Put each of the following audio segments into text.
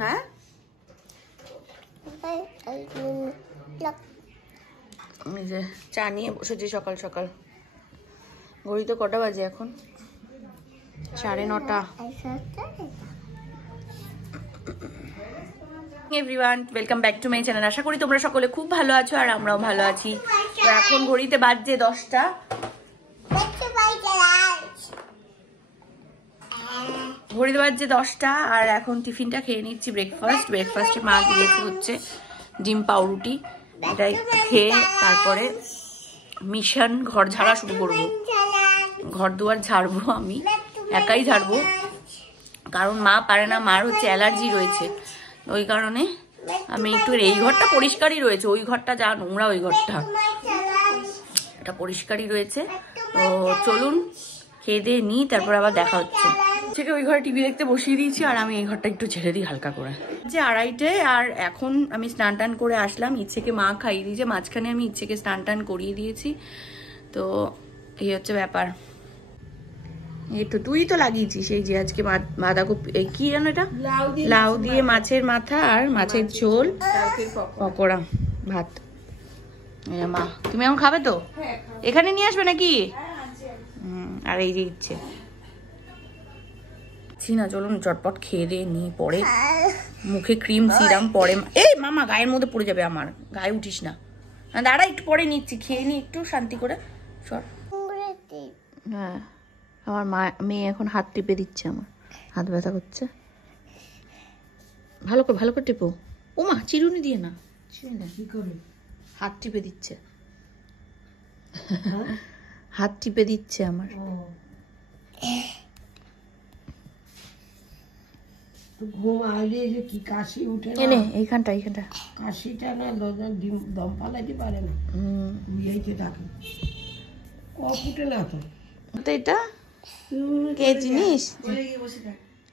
হ্যাঁ আমি যে চা নিয়ে বসেছি সকাল সকাল। ঘড়ি তো কটা বাজে এখন? 9:30। Everyone, welcome back to my channel. আশা করি তোমরা সকলে খুব ভালো আছো আর আমরাও ভালো আছি। তো এখন ঘড়িতে বাজছে 10টা। ঘড়িতে বাজছে 10টা আর এখন টিফিনটা খেয়ে নিচ্ছি। ব্রেকফাস্টে মা দিয়েছে হচ্ছে ডিম পাউরুটি। এটাই খেয়ে তারপরে মিশন ঘর ঝাড়া শুরু করবো। ঘর দুয়ার ঝাড়বো, আমি একাই ঝাড়বো, কারণ মা পারে না, মার হচ্ছে অ্যালার্জি রয়েছে। ওই কারণে আমি একটু, এই ঘরটা পরিষ্কারই রয়েছে, ওই ঘরটা যা নোংরা, ওই ঘরটা এটা পরিষ্কারই রয়েছে। তো চলুন খেয়ে দিয়ে নিই, তারপর আবার দেখা হচ্ছে। থেকে ওই ঘরে টিভি দেখতে বসিয়ে দিয়েছি আর আমি এই ঘরটা একটু ছেড়ে দিই হালকা করে। যে 2:30 আর এখন আমি স্নান টান করে আসলাম। ইচ্ছেকে মা খাইয়ে দিয়েছে, মাঝখানে আমি ইচ্ছেকে স্নান টান করিয়ে দিয়েছি। তো এই হচ্ছে ব্যাপার। একটু তুই তো লাগিয়েছিস এই যে আজকে বাঁধাকপি, এই কি জানো এটা, লাউ দিয়ে মাছের মাথা আর মাছের ঝোল, পকোড়া, ভাত। মা তুমি এখন খাবে তো? এখানে নিয়ে আসবে নাকি? আর এই যে ইচ্ছে না, চলুন চটপট খেয়ে দিয়ে নিই, পরে মুখে ক্রিম সিরাম পরে। এই মামা গায়ের মধ্যে পড়ে যাবে, আমার গায়ে উঠিস না। দাঁড়া একটু পরে নিচ্ছি, খেয়ে নি একটু শান্তি করে। সর। হ্যাঁ, আমার মেয়ে এখন হাত টিপে দিচ্ছে, আমার হাত ব্যথা করছে। ভালো করে টিপো। ও মা, চিরুনি দিয়ে না, হাত টিপে দিচ্ছে, হাত টিপে দিচ্ছে আমার। ঘুম আইলে যে কি কাশি উঠে না, এইখানটা কাশিটা না দম পালাইতে পারে না, বুঝাইতে থাকে, কফ উঠে না তো। এটা কে জিনিস?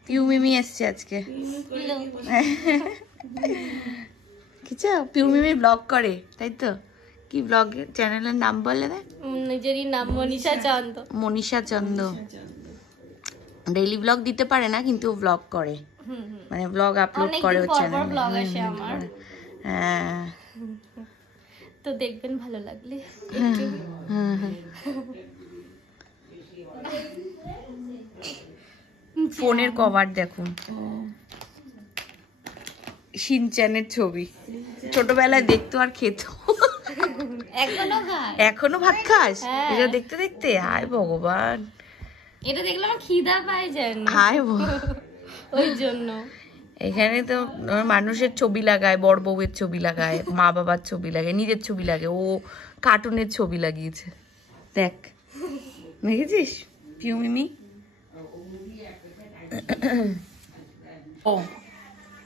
পিউ মিমি এসছে আজকে। কিছু পিউ মিমি ব্লগ করে, তাই তো? কি ব্লগ চ্যানেলের নাম বলে? নিজেরই নাম মনীষা চন্দ। ডেইলি ব্লগ দিতে পারে না, কিন্তু ব্লগ করে, মানে ব্লগ আপলোড করে চ্যানেলে। হ্যাঁ, তো দেখবেন ভালো লাগলে। ফোনের কভার দেখুন, শিনচ্যানের ছবি। ছোটবেলায় দেখতো আর খেত, এখনো ভাত খাস এটা দেখতে দেখতে? হায় ভগবান, এটা দেখলে আমার খিদা পায় যায় না, হায় ওই জন্য। এখানে তো মানুষের ছবি লাগায়, বড় বউয়ের ছবি লাগায়, মা বাবার ছবি লাগায়, নিজের ছবি লাগে, ও কার্টুনের ছবি লাগিয়েছে। দেখ, দেখেছিস পিউ মিমি? ও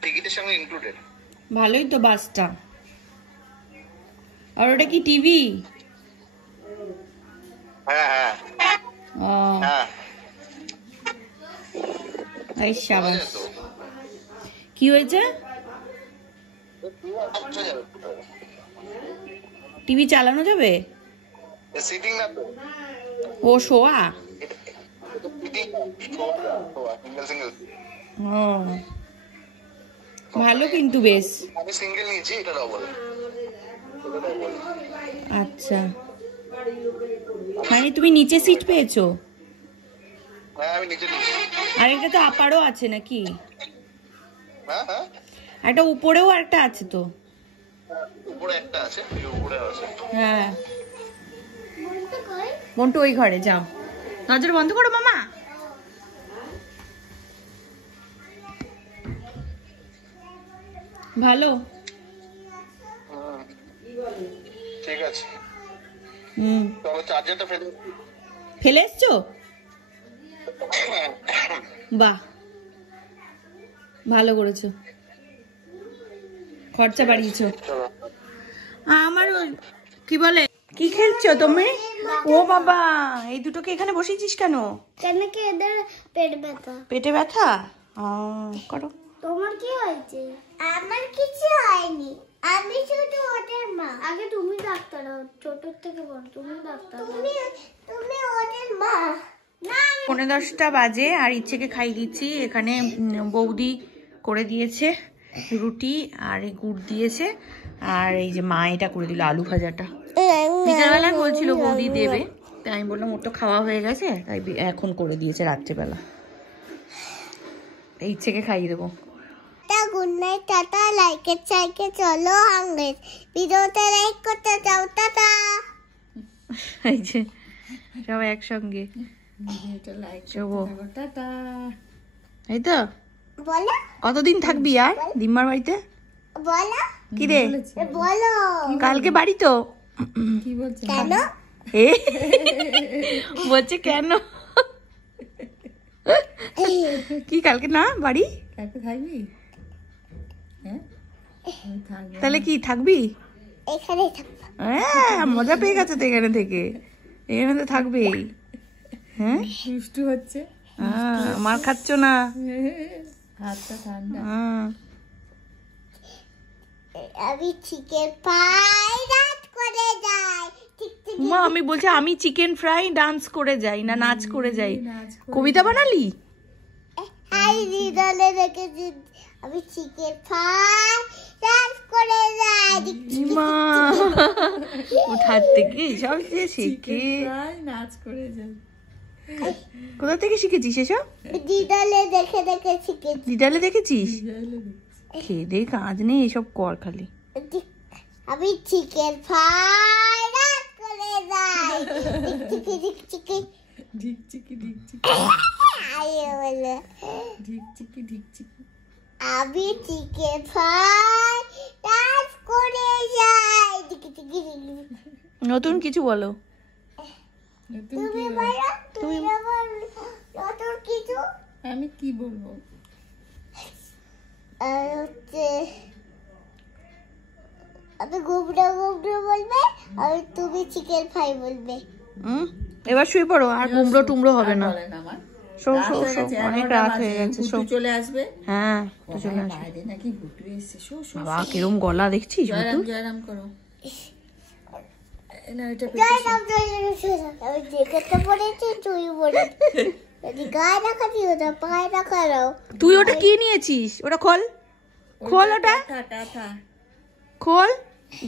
টিকিটের সঙ্গে ইনক্লুডেড। ভালোই তো বাসটা। আর ওটা কি টিভি? হ্যাঁ। ও এই শাবাশ। কি হয়েছে? টিভি চালানো যাবে? ও শোয়া। ভালো কিন্তু বেশ। আচ্ছা, মানে তুমি নিচে সিট পেয়েছো? আর একটা তো আপারও আছে নাকি? একটা উপরেও একটা আছে তো। হ্যাঁ, মন্টু ওই ঘরে যাও। নজর বন্ধ করো মামা। ভালো, ঠিক আছে। চার্জারটা ফেলে এসছো? বাহ, ভালো করেছো, খরচা বাড়িয়েছো। আমার কি বলে, কি খেলছো তুমি? ও বাবা, এই দুটোকে এখানে বসিয়েছিস কেন? কেন কি এদের পেট ব্যথা? পেটে ব্যথা? করো। তোমার কি হয়েছে? আমার কিছু হয়নি, আমি শুধু ওদের মা। আগে তুমি ডাক্তার হও, ছোট থেকে বড় তুমি ডাক্তার। তুমি ওদের মা। 10:45 বাজে আর ইচ্ছেকে খাই দিচ্ছি। এখানে বৌদি করে দিয়েছে রুটি আর এই গুড় দিয়েছে, আর এই যে মা এটা করে দিল আলু ভাজাটা। বিকালবেলায় বলছিল বৌদি দেবে, তাই আমি বললাম ওর তো খাওয়া হয়ে গেছে, তাই এখন করে দিয়েছে রাত্রেবেলা। এই ইচ্ছেকে খাইয়ে দেবো। Good night, tata. লাইকের চাইকে চলো আঙ্গেল ভিডিওতে লাইক করতে যাও, টাটা। এই যে সবাই একসঙ্গে এই তো। বলো কতদিন থাকবি আর দিম্মার বাড়িতে? বলো কি রে বলো কালকে বাড়ি তো? কেন? এ বলছে কেন? কি কালকে না বাড়ি? তাহলে কি থাকবি? এখানে থাকবো। হ্যাঁ মজা পেয়ে গেছে তো এখানে থেকে, এখানে তো থাকবেই। হ্যাঁ দুষ্টু হচ্ছে, মার খাচ্ছ না? হাতটা ঠান্ডা। আমি চিকেন ফ্রাই রাত করে যাই। ঠিক ঠিক মা আমি বলছি আমি চিকেন ফ্রাই ডান্স করে যাই না নাচ করে যাই? কবিতা বানালি? আই দিদলে রেখেছি। আমি চিকেন ফ্রাই রাত করে যাই। মা ওঠার থেকে সব যে শিখে নাচ করে যাই। কোথা থেকে শিখেছিস এসব? দিদলে দেখে দেখে শিখেছি। দিদালে দেখেছিস? খেয়ে দে কাজ নেই, এসব কর খালি। আমি চিকেন ফ্রাই রাত করে যাই। চিকি চিকি ঢিক চিকি ঢিক চিকি আইয়ে বলে ঢিক চিকি ঢিক চিকি। আমি চিকেন ফ্রাই রাত করে যাই। চিকি চিকি নতুন কিছু বলো। তুমি বলো, তুমি বলো নতুন কিছু। আমি কি বলবো? আর হচ্ছে আমি গুবড়ো গুবড়ো বলবে, আর তুমি চিকেন ফ্রাই বলবে। এবার শুয়ে পড়ো, আর কুমড়ো টুমড়ো হবে না। আমার শো শো শো, অনেক রাত হয়ে গেছে। শো চলে আসবে। হ্যাঁ তো চলে আসবে। বাইরে নাকি গুটু এসছে। Show show. বাবা কিরম গলা দেখছিস? জয়রাম জয়রাম করো। না এটা জয়রাম জয়রাম জয়রাম। আমি জেকেটটা পরেছি, তুই পরে যদি গায়ে রাখা দিও না, পায়ে রাখা রাও। তুই ওটা কি নিয়েছিস? ওটা খোল, খোল ওটা খোল,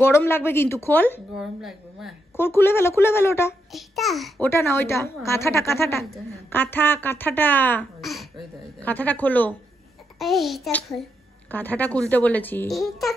গরম লাগবে কিন্তু। খোল, গরম লাগবে মা। খোল, খুলে ফেলো, খুলে ফেলো ওটা। এটা ওটা না ওইটা, কাঁথাটা কাঁথাটা কাঁথাটা কাঁথাটা খোলো, এইটা খোল, কাঁথাটা খুলতে বলেছি। এইটা